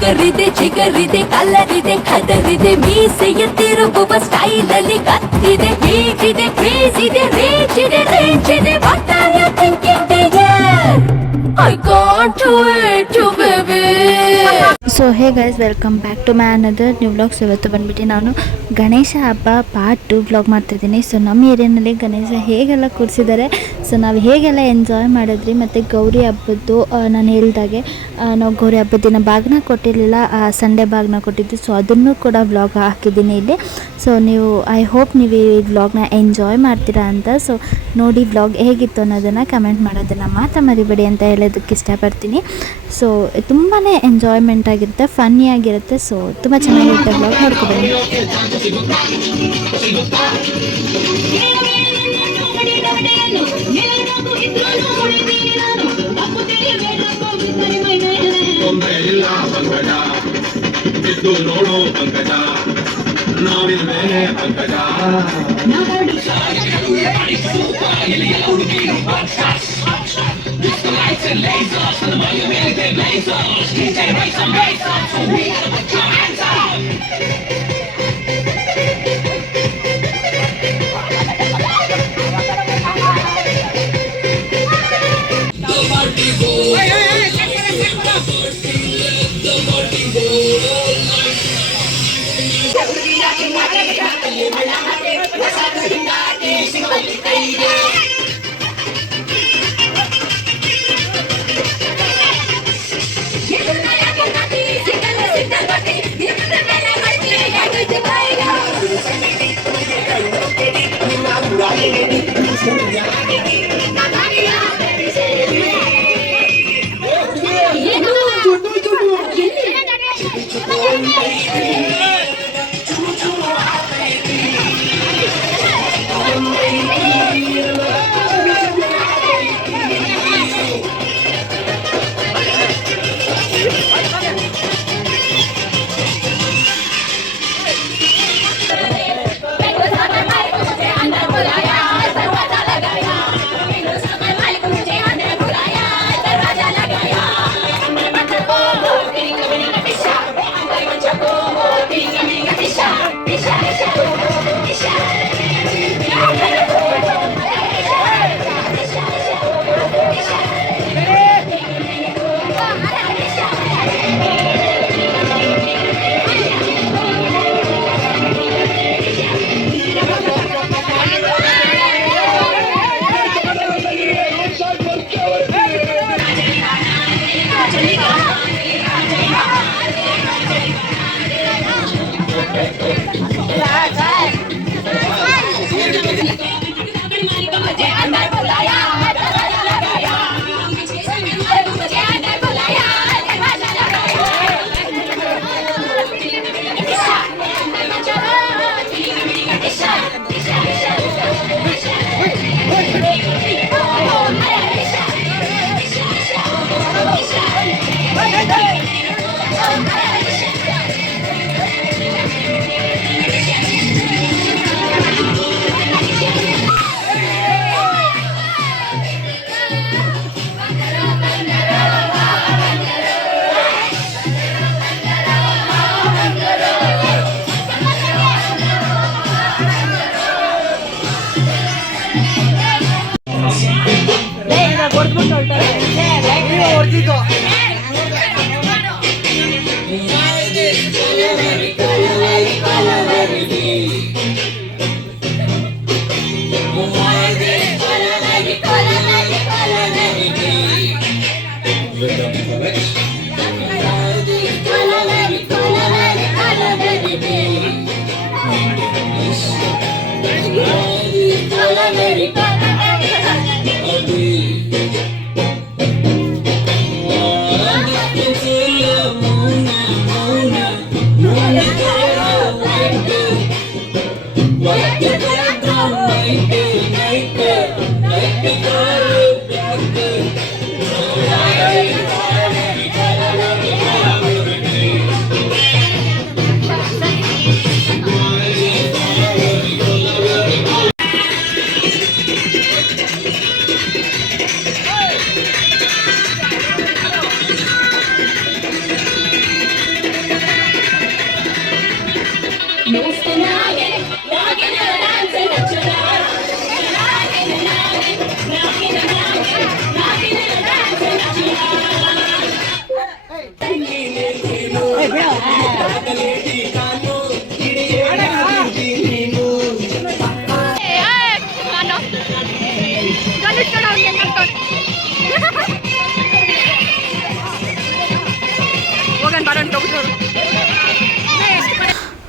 ಪೊಗರಿದೆ ಚಿಗರಿದೆ ಕಲರಿದೆ ಕದರಿದೆ ಮೀಸೆಯ ತಿರುಗುವ ಸ್ಟೈಲ್ ಅಲ್ಲಿ ಕತ್ತಿದೆ ಹೀಗಿದೆ ಕ್ರೇಜ್ ಇದೆ ರೇಂಜ್ ಇದೆ what are you thinking dear I can't do it you baby. So hey guys, welcome back to my another new vlogs. ಇವತ್ತು ಬಂದುಬಿಟ್ಟು ನಾನು ಗಣೇಶ ಹಬ್ಬ ಪಾರ್ಟ್ 2 ವ್ಲಾಗ್ ಮಾಡ್ತಿದ್ದೀನಿ. ಸೊ ನಮ್ಮ ಏರಿಯಾನಲ್ಲಿ ಗಣೇಶ ಹೇಗೆಲ್ಲ ಕೂರಿಸಿದ್ದಾರೆ, ಸೊ ನಾವು ಹೇಗೆಲ್ಲ ಎಂಜಾಯ್ ಮಾಡಿದ್ರಿ, ಮತ್ತು ಗೌರಿ ಹಬ್ಬದ್ದು ನಾನು ಹೇಳಿದಾಗೆ ನಾವು ಗೌರಿ ಹಬ್ಬದ ದಿನ ಬಾಗಿನ ಕೊಟ್ಟಿರಲಿಲ್ಲ, ಸಂಡೇ ಬಾಗಿನ ಕೊಟ್ಟಿದ್ದು. ಸೊ ಅದನ್ನು ಕೂಡ ವ್ಲಾಗ್ ಹಾಕಿದ್ದೀನಿ ಇಲ್ಲಿ. ಸೊ ನೀವು ಐ ಹೋಪ್ ನೀವು ಈ ವ್ಲಾಗ್ನ ಎಂಜಾಯ್ ಮಾಡ್ತೀರಾ ಅಂತ. ಸೊ ನೋಡಿ ವ್ಲಾಗ್ ಹೇಗಿತ್ತು ಅನ್ನೋದನ್ನು ಕಮೆಂಟ್ ಮಾಡೋದನ್ನು ಮಾತ್ರ ಮರಿಬೇಡಿ ಅಂತ ಹೇಳೋದಕ್ಕೆ ಇಷ್ಟಪಡ್ತೀನಿ. ಸೊ ತುಂಬಾ ಎಂಜಾಯ್ಮೆಂಟ್ ಆಗಿರುತ್ತೆ, ಫನ್ನಿ ಆಗಿರುತ್ತೆ. ಸೊ ತುಂಬ ಚೆನ್ನಾಗಿರುತ್ತೆ ವ್ಲಾಗ್, ನೋಡ್ಕೊಬನ್ನಿ.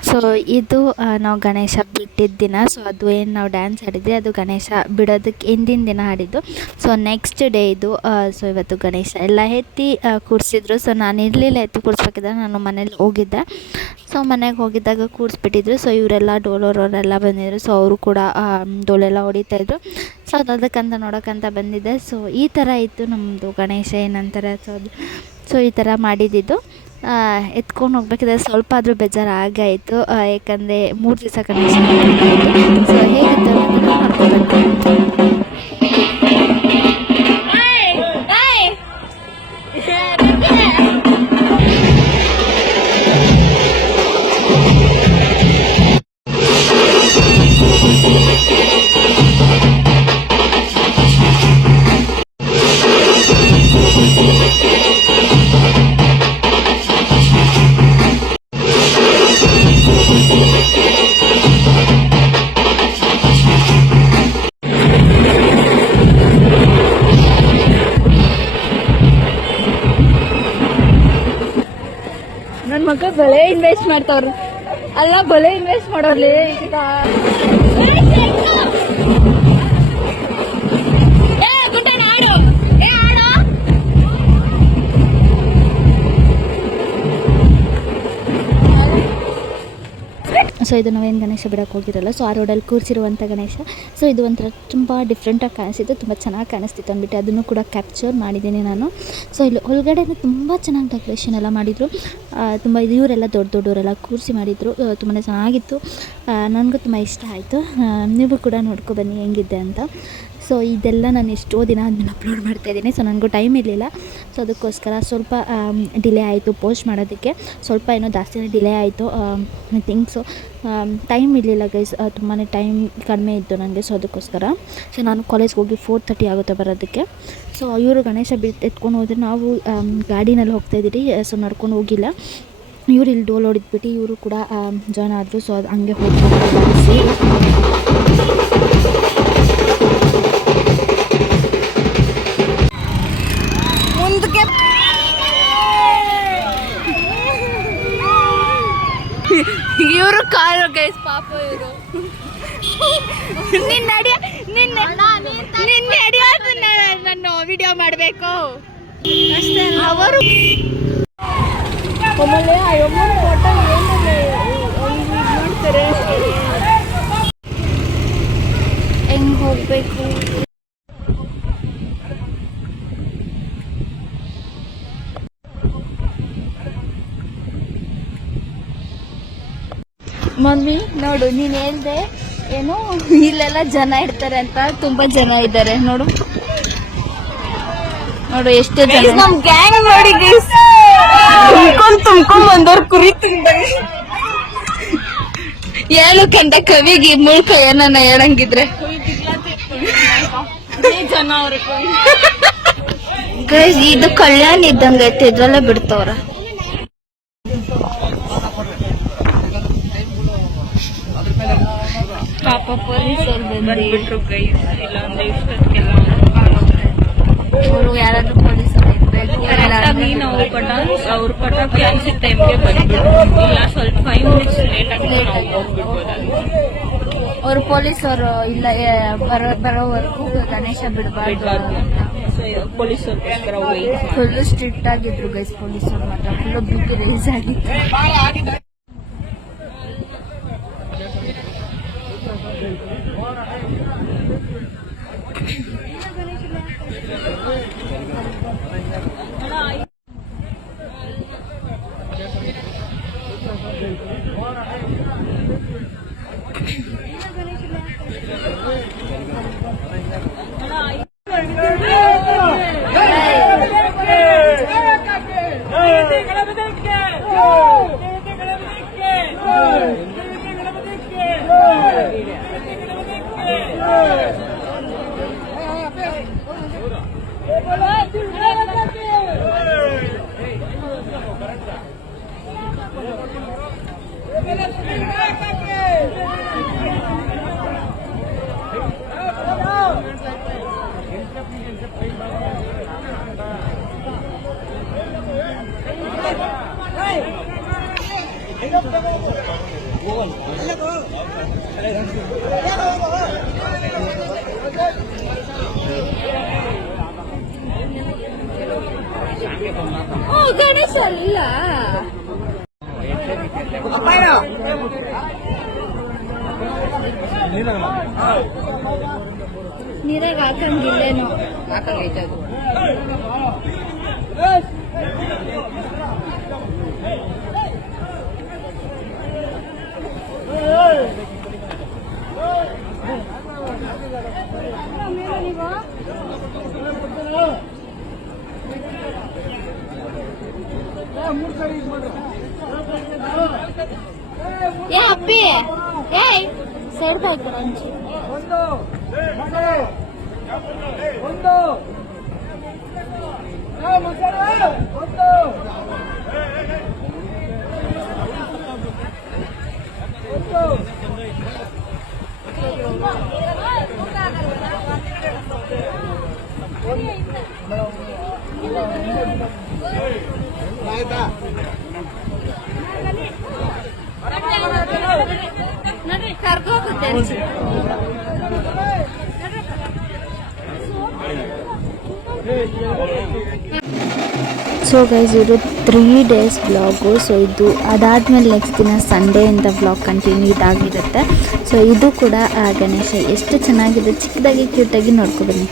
ಸೊ ಇದು ನಾವು ಗಣೇಶ ಬಿಟ್ಟಿದ್ದ ದಿನ. ಸೊ ಅದು ಏನು ನಾವು ಡ್ಯಾನ್ಸ್ ಆಡಿದ್ವಿ ಅದು ಗಣೇಶ ಬಿಡೋದಕ್ಕೆ ಹಿಂದಿನ ದಿನ ಆಡಿದ್ದು. ಸೊ ನೆಕ್ಸ್ಟ್ ಡೇ ಇದು. ಸೊ ಇವತ್ತು ಗಣೇಶ ಎಲ್ಲ ಎತ್ತಿ ಕೂರಿಸಿದ್ರು. ಸೊ ನಾನು ಇರಲಿಲ್ಲ, ಎತ್ತಿ ಕೂರಿಸ್ಬೇಕಿದ್ರೆ ನಾನು ಮನೇಲಿ ಹೋಗಿದ್ದೆ. ಸೊ ಮನೆಗೆ ಹೋಗಿದ್ದಾಗ ಕೂರಿಸ್ಬಿಟ್ಟಿದ್ರು. ಸೊ ಇವರೆಲ್ಲ ಡೋಲೋರವರೆಲ್ಲ ಬಂದಿದ್ರು. ಸೊ ಅವರು ಕೂಡ ಡೋಲೆಲ್ಲ ಹೊಡಿತಾಯಿದ್ರು. ಸೊ ಅದಕ್ಕಂತ ನೋಡೋಕ್ಕಂತ ಬಂದಿದ್ದೆ. ಸೊ ಈ ಥರ ಇತ್ತು ನಮ್ಮದು ಗಣೇಶ ಏನಂತಾರೆ. ಸೊ ಈ ಥರ ಮಾಡಿದ್ದು ಎತ್ಕೊಂಡು ಹೋಗ್ಬೇಕಿದ್ರೆ ಸ್ವಲ್ಪ ಆದರೂ ಬೇಜಾರು ಆಗಾಯಿತು. ಯಾಕಂದರೆ 3 ದಿವಸ ಗಣೇಶ. ಸೊ ಹೇಗಿತ್ತು ಅನ್ನೋದನ್ನು ನೋಡ್ಕೊಂಡು ನನ್ನ ಮಗ ಬಲೆ ಇನ್ವೆಸ್ಟ್ ಮಾಡ್ತಾವ್ರ ಅಲ್ಲ, ಬಲೆ ಇನ್ವೆಸ್ಟ್ ಮಾಡೋರ್ಲಿ. ಸೊ ಇದು ನಾವೇನು ಗಣೇಶ ಬಿಡೋಕ್ಕೆ ಹೋಗಿರಲ್ಲ. ಸೊ ಆ ರೋಡಲ್ಲಿ ಕೂರಿಸಿರುವಂಥ ಗಣೇಶ. ಸೊ ಇದು ಒಂಥರ ತುಂಬ ಡಿಫ್ರೆಂಟಾಗಿ ಕಾಣಿಸ್ತಿತ್ತು, ತುಂಬ ಚೆನ್ನಾಗಿ ಕಾಣಿಸ್ತಿತ್ತು ಅಂದ್ಬಿಟ್ಟು ಅದನ್ನು ಕೂಡ ಕ್ಯಾಪ್ಚರ್ ಮಾಡಿದ್ದೀನಿ ನಾನು. ಸೊ ಇಲ್ಲಿ ಒಳಗಡೆ ತುಂಬ ಚೆನ್ನಾಗಿ ಡೆಕೋರೇಷನ್ ಎಲ್ಲ ಮಾಡಿದರು. ತುಂಬ ಇವರೆಲ್ಲ ದೊಡ್ಡವರೆಲ್ಲ ಕೂರಿಸಿ ಮಾಡಿದರು. ತುಂಬಾ ಚೆನ್ನಾಗಿತ್ತು. ನನಗೂ ತುಂಬ ಇಷ್ಟ ಆಯಿತು. ನೀವು ಕೂಡ ನೋಡ್ಕೊಬನ್ನಿ ಹೆಂಗಿದೆ ಅಂತ. ಸೊ ಇದೆಲ್ಲ ನಾನು ಎಷ್ಟೋ ದಿನ ಅದನ್ನು ಅಪ್ಲೋಡ್ ಮಾಡ್ತಾಯಿದ್ದೀನಿ. ಸೊ ನನಗೂ ಟೈಮ್ ಇರಲಿಲ್ಲ. ಸೊ ಅದಕ್ಕೋಸ್ಕರ ಸ್ವಲ್ಪ ಡಿಲೇ ಆಯಿತು ಪೋಸ್ಟ್ ಮಾಡೋದಕ್ಕೆ. ಸ್ವಲ್ಪ ಏನೋ ಜಾಸ್ತಿನೇ ಡಿಲೇ ಆಯಿತು ಐ ಥಿಂಕ್. ಸೊ ಟೈಮ್ ಇರಲಿಲ್ಲ ಗೈಸ್, ತುಂಬಾ ಟೈಮ್ ಕಡಿಮೆ ಇತ್ತು ನನಗೆ. ಸೊ ಅದಕ್ಕೋಸ್ಕರ ಸೊ ನಾನು ಕಾಲೇಜ್ಗೆ ಹೋಗಿ 4:30 ಆಗುತ್ತೆ ಬರೋದಕ್ಕೆ. ಸೊ ಇವರು ಗಣೇಶ ಎತ್ಕೊಂಡು ಹೋದರೆ ನಾವು ಗಾಡಿನಲ್ಲಿ ಹೋಗ್ತಾಯಿದ್ದೀರಿ. ಸೊ ನಡ್ಕೊಂಡು ಹೋಗಿಲ್ಲ. ಇವರು ಇಲ್ಲಿ ಡೋಲ್ ಹೊಡಿದ್ಬಿಟ್ಟು ಇವರು ಕೂಡ ಜಾಯ್ನ್ ಆದರು. ಸೊ ಅದು ಹಂಗೆ ಹೋಗಿ ಮುಂದಕ್ಕೆ ಇವರು ಕಾರು ಗೈಸ್, ಪಾಪ ಇವರು ನಾನು ವಿಡಿಯೋ ಮಾಡಬೇಕು ಅಷ್ಟೇ. ಅವರು ಫೋಟೋ ಮಾಡ್ತಾರೆ, ಹೆಂಗೆ ಹೋಗ್ಬೇಕು. ಮಮ್ಮಿ ನೋಡು, ನೀನು ಹೇಳ್ದೆ ಏನು ಇಲ್ಲೆಲ್ಲ ಜನ ಇರ್ತಾರೆ ಅಂತ. ತುಂಬಾ ಜನ ಇದ್ದಾರೆ ನೋಡು, ನೋಡು ಎಷ್ಟು ಜನ. ನಮ್ ಗ್ಯಾಂಗ್ ನೋಡಿ ತುಂಬ್ಕೊಂಡ್ ಬಂದವ್ರು ಕುರಿ ಹೇಳು ಕಂಡ ಕವಿಗೆ ಮುಳ್ಕ ಏನನ್ನ ಹೇಳಂಗಿದ್ರೆ ಜನ ಅವ್ರ. ಇದು ಕಲ್ಯಾಣ ಇದ್ದಂಗ ಐತೆ, ಇದ್ರಲ್ಲೇ ಬಿಡ್ತವ್ರ. ಪಾಪ ಪೊಲೀಸರು ಬಂದ್ಬಿಟ್ರು ಗೈಸ್. ಇಲ್ಲ ಅಂದ್ರೆ ಇಷ್ಟೊತ್ತಿಗೆಲ್ಲ ಅವರು ಯಾರಾದ್ರೂ ಪೊಲೀಸರು ನಾವು ಅವ್ರ ಪಟಾಕಿ ಅನ್ಸಿದ ಟೈಮ್ಗೆ ಬಂದ್ಬಿಟ್ರು. ಇಲ್ಲ ಸ್ವಲ್ಪ 5 minutes ಲೇಟ್ ಆಗಿ ನಾವು ಹೋಗ್ಬಿಡ್ಬೋದು. ಅವ್ರು ಪೊಲೀಸರು ಇಲ್ಲ ಬರೋವರೆಗೂ ಗಣೇಶ ಬಿಡಬಾರ್ದು. ಪೊಲೀಸರಿಗೋಸ್ಕರ ಫುಲ್ ಸ್ಟ್ರಿಕ್ಟ್ ಆಗಿದ್ರು ಗೈಸ್. ಪೊಲೀಸರು ಮಾತ್ರ ಫುಲ್ BP ರೇಸ್ ಆಗಿತ್ತು. ಗಣೇಶ ಅಲ್ಲ ನೀರಾಗ ಹಾಕಂಗಿಲ್ಲೇನು ಹಾಕಂಗೈತೆ ಅದು ಏ ಅಪ್ಪಿ ಏಯ್ ಸೈಡ್ ಹಾಕಿ ಹಂಚಿ ಕರ್ಕೋಗುತ್ತೆ ಸೊ ಗೈಸ್ ಇದು 3 days ಬ್ಲಾಗು. ಸೊ ಇದು ಅದಾದಮೇಲೆ ನೆಕ್ಸ್ಟ್ ದಿನ ಸಂಡೇಯಿಂದ ಬ್ಲಾಗ್ ಕಂಟಿನ್ಯೂ ಇದಾಗಿರುತ್ತೆ. ಸೊ ಇದು ಕೂಡ ಗಣೇಶ ಎಷ್ಟು ಚೆನ್ನಾಗಿದೆ, ಚಿಕ್ಕದಾಗಿ ಕ್ಯೂಟಾಗಿ ನೋಡ್ಕೊಬನ್ನಿ.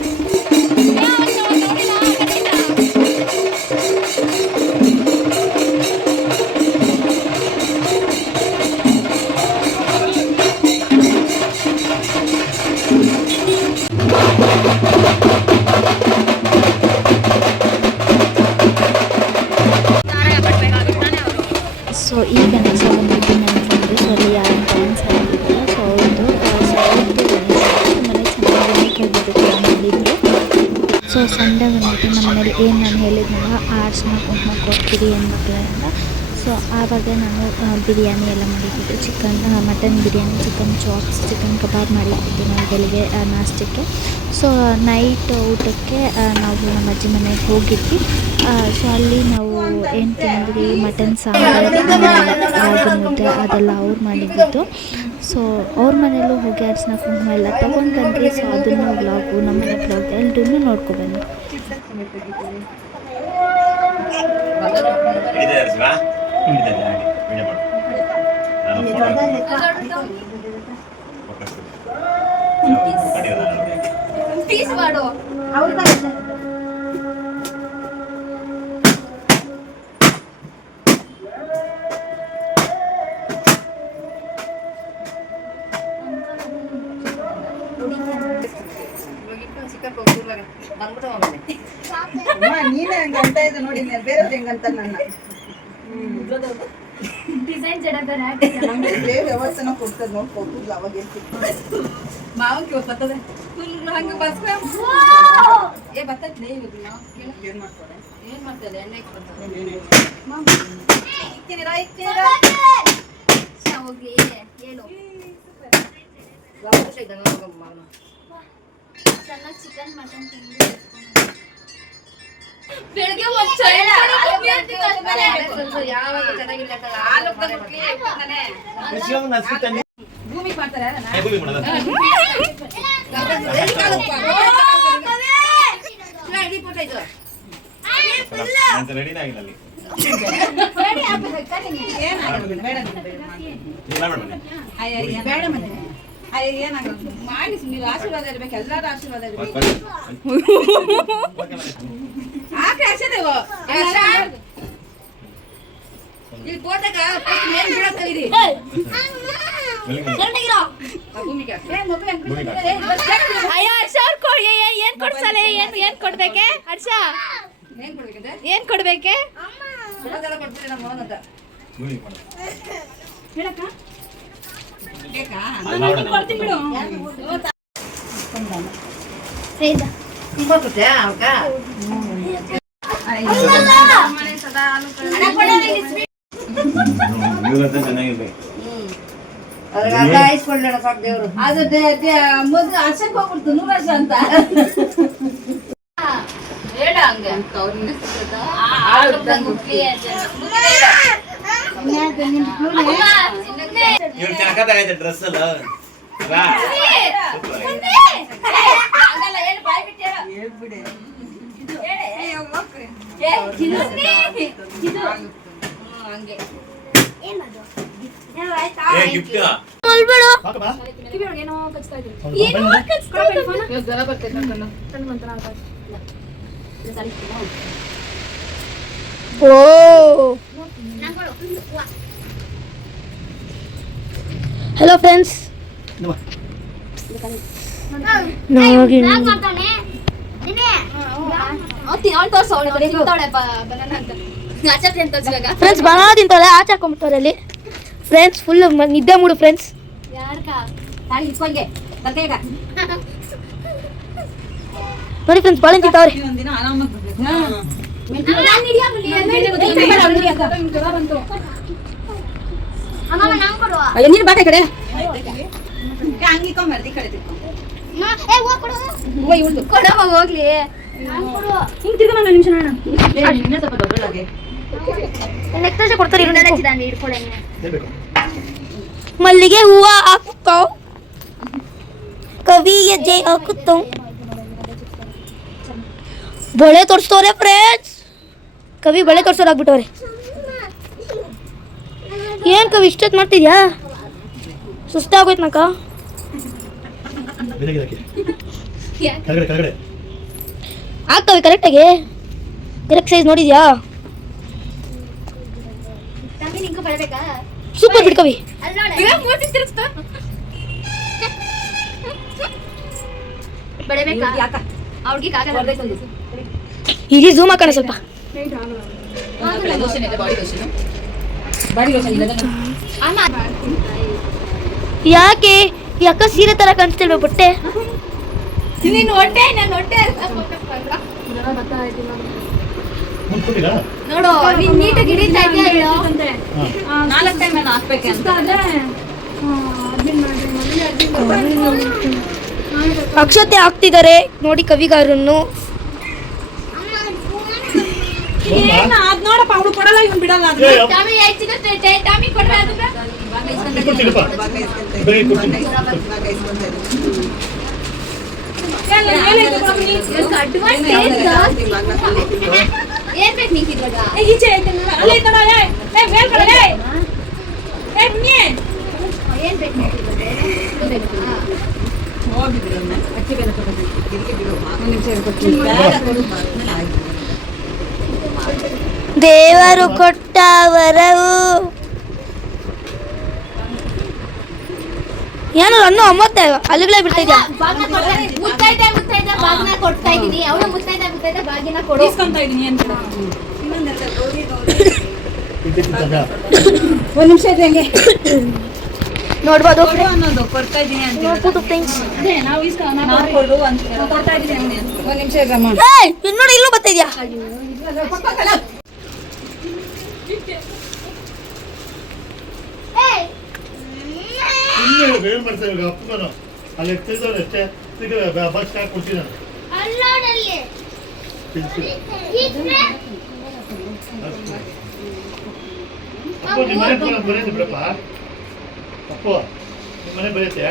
ಸೊ ಈ ಗಣೇಶ ಬಂದ್ಬಿಟ್ಟು ನನ್ನ ಫ್ರೆಂಡು, ಸೊ ಅಲ್ಲಿ ಯಾರು ಡ್ಯಾನ್ಸ್ ಆಗಿದ್ದರು. ಸೊ ಅವ್ರದ್ದು ಗಣೇಶ ತುಂಬಾ ಚೆನ್ನಾಗಿ ಕೂಡ ಮಾಡಿದ್ರು. ಸೊ ಸಂಡೇ ಬಂದ್ಬಿಟ್ಟು ನಮ್ಮ ಮನೇಲಿ ಏನು ನಾನು ಹೇಳಿದ್ನಲ್ಲ ಆರ್ಟ್ಸ್ನ ಕುಂಕುಮ ಕೊಡ್ತೀರಿ ಹೆಣ್ಮಕ್ಳೆಲ್ಲ. ಸೊ ಆವಾಗ ನಾನು ಬಿರಿಯಾನಿ ಎಲ್ಲ ಮಾಡಿದ್ದೆ, mutton biryani, chicken chops, chicken kebab ಮಾಡಿದ್ದೆ ನಾವು ಬೆಳಿಗ್ಗೆ ನಾಷ್ಟಕ್ಕೆ. ಸೊ ನೈಟ್ ಊಟಕ್ಕೆ ನಾವು ನಮ್ಮ ಅಜ್ಜಿ ಮನೆಗೆ ಹೋಗಿದ್ವಿ. ಸೊ ಅಲ್ಲಿ ನಾವು ಏನು ತಿಂದ್ವಿ, ಮಟನ್ ಸಾಂಬಾರು, ರಾಗಿ ಮುದ್ದೆ ಅದೆಲ್ಲ ಅವ್ರು ಮಾಡಿದ್ದು. ಸೊ ಅವ್ರ ಮನೆಯಲ್ಲೂ ಹೋಗಿ ಅರ್ಶಿನ ಕುಂಕುಮ ಎಲ್ಲ ತೊಗೊಂಡು ಬಂದ್ವಿ. ಸೊ ಅದನ್ನು ಬ್ಲಾಗು ನಮ್ಮನೆ ಬ್ಲಾಗ್ ಎಲ್ಲರೂ ನೋಡ್ಕೊಬನ್ನಿ. ಪೀಸ್ ಮಾಡು ನೀನೇ ಹಂಗಂತ ಇದ್ದು ನೋಡಿ, ಬೇರೆ ಹೆಂಗಂತ ನನ್ನ ಡಿಸೈನ್ ಜಡ ನಮ್ಗೆ ಬೇರೆ ವ್ಯವಸ್ಥೆನ ಕೊಡ್ತದೆ ನೋಡಿ, ಕೊಟ್ಟಿಲ್ಲ ಅವಾಗ ಮಾವನ್ಗೆ ಬರ್ತದೆ ಹಂಗೆ ಬಸ್ ಏ ಬರ್ತೈತೆ ಏನ್ ಮಾಡ್ತಾರೆ, ಏನ್ ಮಾಡ್ತದೆ ಎಣ್ಣೆ ಹೋಗಿ ಹೇಳು ಚೆನ್ನಾಗಿ ಚಿಕನ್ ಮಟನ್ ತಿಂದು ಬೆಳಗ್ಗೆ ಯಾವಾಗ ಚೆನ್ನಾಗಿಲ್ಲ ಭೂಮಿ ಮಾಡ್ತಾರೆ ಬೇಡ ಮನೆ ಏನಾಗಲ್ಲ ಮಾಡಿ ನೀವು ಆಶೀರ್ವಾದ ಇರ್ಬೇಕು, ಎಲ್ಲಾರು ಆಶೀರ್ವಾದ ಇರ್ಬೇಕು. ಆಕೆ ಹಸಿದೇವು ಇಲ್ಲಿ ಪೋಟಕ ಮೇಲ್ ಬಿಡಕ್ ಕಲೀರಿ ಅಯ್ಯ ಹರ್ಷ ಅವ್ರು ಏನ್ ಕೊಡ್ಸಲ್ಲ, ಏನ್ ಕೊಡ್ಬೇಕೆ ಹರ್ಷ, ಏನ್ ಕೊಡ್ಬೇಕೆ ಕೊಡ್ತೀರಿ ನಮ್ಮ ಮಗನ ಅಂತ ಹೇಳಕ್ಕ ಕೊಡ್ತೀನಿ ಬಿಡು. ಅದು ಮೊದ್ಲು ಹರ್ಷಕ್ಕೆ ಹೋಗ್ಬಿಡ್ತು 100 ವರ್ಷ ಅಂತ ಹೇಳ ಹಂಗೆ ಇವ್ರು ಚೆನ್ನಾಗೈತೆ ಡ್ರೆಸ್ ಅಲ್ಲ ರಾ ಏ gift hello friends, friends banana ತಿಂತಾಳೆ, ಆಚೆ ಹಾಕೊಂಡ್ಬಿಟ್ಟವ್ರೆ ಅಲ್ಲಿ. ಫ್ರೆಂಡ್ಸ್ ಫುಲ್ ನಿದ್ದೆ ಮೂಡು ಫ್ರೆಂಡ್ಸ್. ನೋಡಿ ಫ್ರೆಂಡ್ಸ್ ಬಾಳೆ ತಿಂತಾವ್ರೆ. ಒಂದಿನ ಆರಾಮಾಗಿ ನೀರು ಬಾಟ ಕಡೆ ಅಂಗಿಕೊಂಬರ್ದಿ ಕಡೆ ಹೋಗ್ಲಿ ನೆಕ್ಸ್ಟ್ ಕೊಡ್ತಾರೆ. ಮಲ್ಲಿಗೆ ಹೂವ ಹಾಕುತ್ತಾವ್, ಕವಿ ಹೆಜ್ಜೆ ಹಾಕುತ್ತಾವ್, ಬಳೆ ತೋರಿಸ್ತವ್ರೆ ಫ್ರೆಂಡ್ಸ್. ಕವಿ ಬಳೆ ತೋರ್ಸೋರು ಆಗ್ಬಿಟ್ಟವ್ರೆ. ಏನ್ ಕವಿ ಇಷ್ಟೊತ್ತು ಮಾಡ್ತಿದ್ಯಾ? ಸುಸ್ತಾಗೋಯ್ತು ನಕ. ಕವಿ ಕರೆಕ್ಟಾಗಿ ಕರೆಕ್ಟ್ ಸೈಜ್ ನೋಡಿದ್ಯಾ? ಸೂಪರ್ ಬಿಡ್ ಕವಿ. ಇಲ್ಲಿ ಝೂಮ್ ಹಾಕೋಣ ಸ್ವಲ್ಪ. ಯಾಕೆ ಯಾಕ ಸೀರೆ ತರ ಕಾಣಿಸ್ತಿಲ್ವ ಬಟ್ಟೆ? ನೋಡು ನೀನ್ ನೀಟಾಗಿ ಹಿಡಿತಾ ಇದೆಯಾ? 4 ಟೈಮ್ ಹಾಕ್ಬೇಕಂತ ಅಕ್ಷತೆ ಹಾಕ್ತಿದ್ದಾರೆ ನೋಡಿ ಕವಿಗಾರನ್ನು. ಅದ್ ನೋಡಪ್ಪ, ಅವಳು ಕೊಡಲ್ಲ, ಇವ್ನು ಬಿಡಲ್ಲ. ಏನ್ ಬೇಕು ನೀತಿದ್ರಾಗ? ಏನ್ ಬೇಕು ದೇವರು ಕೊಟ್ಟ ವರವು. ಏನು ಅನ್ನು ಅಮ್ಮತ್ತೆ ಅಲ್ಲಿಗಳೇ ಬಿಡ್ತಾ ಇದ್ಯಾ? ಮುತ್ತೈದೆ ಬಾಗಿನ ಕೊಡ್ತಾ ಇದೀನಿ. ಅವಳು ಮುತ್ತೈದೆ ಬಾಗಿನ ಕೊಡು. ಒಂದ್ ನಿಮಿಷ ಇದೆ ಹಂಗೆ ನೋಡ್ಬೋದು ಅನ್ನೋದು ಕೊಡ್ತಾ ಇದೀನಿ ಅಂತ ನೋಡ್ಬೋದು ಫ್ರೆಂಡ್ಸ್. ಕೊಡು ಅಂತ ಕೊಡ್ತಾ ಇದೀನಿ. ಒಂದ್ ನಿಮಿಷ ಇರಮ್ಮ. ನೋಡಿ ಇಲ್ಲೂ ಬರ್ತಾ ಇದ್ಯಾ? ಅಲ್ಲಿ ಎತ್ತಿದ್ದವ್ರು ಅಷ್ಟೇ ಬಸ್ ಸ್ಟಾಪ್ ಕೊಡ್ತಿದ್ದಾನೆ. ಅಪ್ಪು ನಿಮ್ಮ ಮನೆ ಬರೆಯುತ್ತೆ ಬಿಡಪ್ಪ. ಅಪ್ಪು ನಿಮ್ಮ ಮನೆ ಬರೆಯುತ್ತೆ.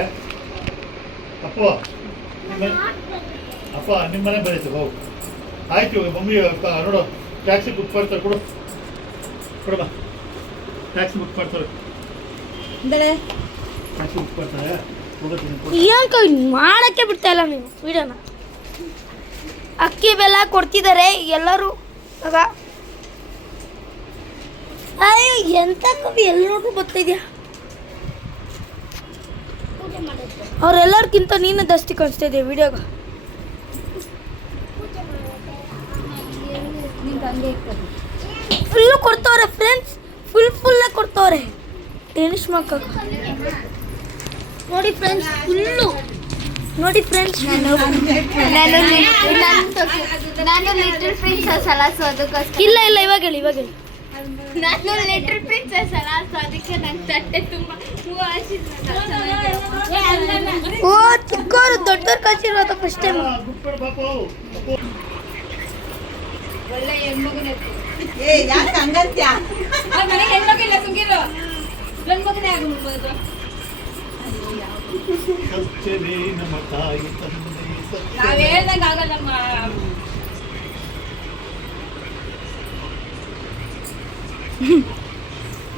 ಅಪ್ಪ ನಿಮ್ಮ ಮನೆ ಬರೆಯುತ್ತೆ. ಹೋಗು ಆಯ್ತು. ಮಮ್ಮಿ ನೋಡು ಟ್ಯಾಕ್ಸಿ ಬುಕ್ ಮಾಡ್ತಾರೆ. ಕೊಡಮ್ಮ ಟ್ಯಾಕ್ಸಿ ಬುಕ್ ಮಾಡ್ತಾರೆ. ಟ್ಯಾಕ್ಸಿ ಬುಕ್ ಮಾಡ್ತಾರೆ. ಏನ್ ಮಾಡಕ್ಕೆ ಬಿಡ್ತಾ ಇಲ್ಲ ನೀವು ವಿಡಿಯೋನ. ಅಕ್ಕಿ ಬೆಲ್ಲ ಕೊಡ್ತಿದ್ದಾರೆ ಎಲ್ಲರೂ. ಆಗ ಅಯ್ಯೋ ಎಂತ ಕವಿ ಎಲ್ಲರಿಗೂ ಬರ್ತಿದ್ಯಾ? ಅವ್ರೆಲ್ಲರಿಗಿಂತ ನೀನು ಜಾಸ್ತಿ ಕಾಣಿಸ್ತಾ ಇದೆಯಾ ವಿಡಿಯೋಗ. ಫುಲ್ಲು ಕೊಡ್ತವ್ರೆ ಫ್ರೆಂಡ್ಸ್, ಫುಲ್ಲಾಗಿ ಕೊಡ್ತವ್ರೆ. ಟೆನಿಸ್ ಮಕ್ಕ ನೋಡಿ ಫ್ರೆಂಡ್ಸ್, ಫುಲ್ಲು ನೋಡಿ ಫ್ರೆಂಡ್ಸ್. ನಾನು ಲಿಟಲ್ ಪ್ರಿನ್ಸೆಸ್ ಅಲ್ಲ, ಸೊ ಅದಕ್ಕೋಸ್ಕರ. ಇಲ್ಲ ಇವಾಗ ಹೇಳಿ. ನಾನು ಲಿಟಲ್ ಪ್ರಿನ್ಸೆಸ್ ಅಲ್ಲ, ಸೊ ಅದಕ್ಕೆ ನನ್ನ ತಟ್ಟೆ ತುಂಬ ಓ ಚಿಕ್ಕವರು ದೊಡ್ಡವ್ರು ಕಳ್ಸಿರೋದು ಫಸ್ಟ್ ಟೈಮ್. ಯಾಕೆ ಹಂಗಂತ್ಯ? ಮನೆಗೆ ಹೆಣ್ಮಕ್ಳಿಲ್ಲ ಸುಂಗಿರು ಗಂಡು ಮಗನೇ ಆಗ್ಬಿಡ್ಬೋದು. ಸತ್ಯವೇ ನಮ್ಮ ತಾಯಿ ತಂದೆ ಸತ್ಯ. ನಾವ್ ಹೇಳ್ದಂಗ ಆಗಲ್ಲಮ್ಮ.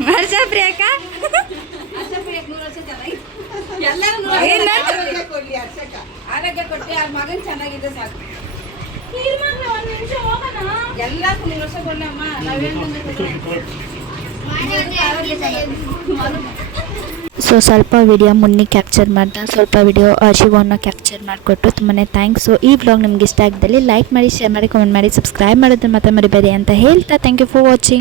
ವರ್ಷ ಪ್ರಿಯಕ್ಕ ಅಷ್ಟಪ್ರಿಯಕ್ಕೆ 100 ವರ್ಷ ಚೆನ್ನಾಗಿ ಎಲ್ಲರೂ 100 ಆರೋಗ್ಯ ಕೊಡ್ಲಿ ಅರ್ಚಕ. ಆರೋಗ್ಯ ಕೊಟ್ಟು ಆ ಮಗನ್ ಚೆನ್ನಾಗಿದೆ ಸಾಕು. ಎಲ್ಲಾರ್ಗು 100 ವರ್ಷ ಕೊಡ್ಲಮ್ಮ. ನಾವ್ ಹೇಳ್ದಂಗ ಆರೋಗ್ಯ ಸೊ ಸ್ವಲ್ಪ ವಿಡಿಯೋ ಮುನ್ನಿ ಕ್ಯಾಪ್ಚರ್ ಮಾಡ್ದೆ, ಸ್ವಲ್ಪ ವಿಡಿಯೋ ಶಿವನ್ನ ಕ್ಯಾಪ್ಚರ್ ಮಾಡಿಕೊಟ್ಟು ತುಂಬಾ ಥ್ಯಾಂಕ್ಸು. ಈ ವ್ಲಾಗ್ ನಿಮ್ಗೆ ಇಷ್ಟ ಆಗಿದ್ದಲ್ಲಿ ಲೈಕ್ ಮಾಡಿ, ಶೇರ್ ಮಾಡಿ, ಕಮೆಂಟ್ ಮಾಡಿ, ಸಬ್ಸ್ಕ್ರೈಬ್ ಮಾಡೋದನ್ನ ಮತ್ತೆ ಮರಿಬೇಡಿ ಅಂತ ಹೇಳ್ತಾ ಥ್ಯಾಂಕ್ ಯು ಫಾರ್ ವಾಚಿಂಗ್.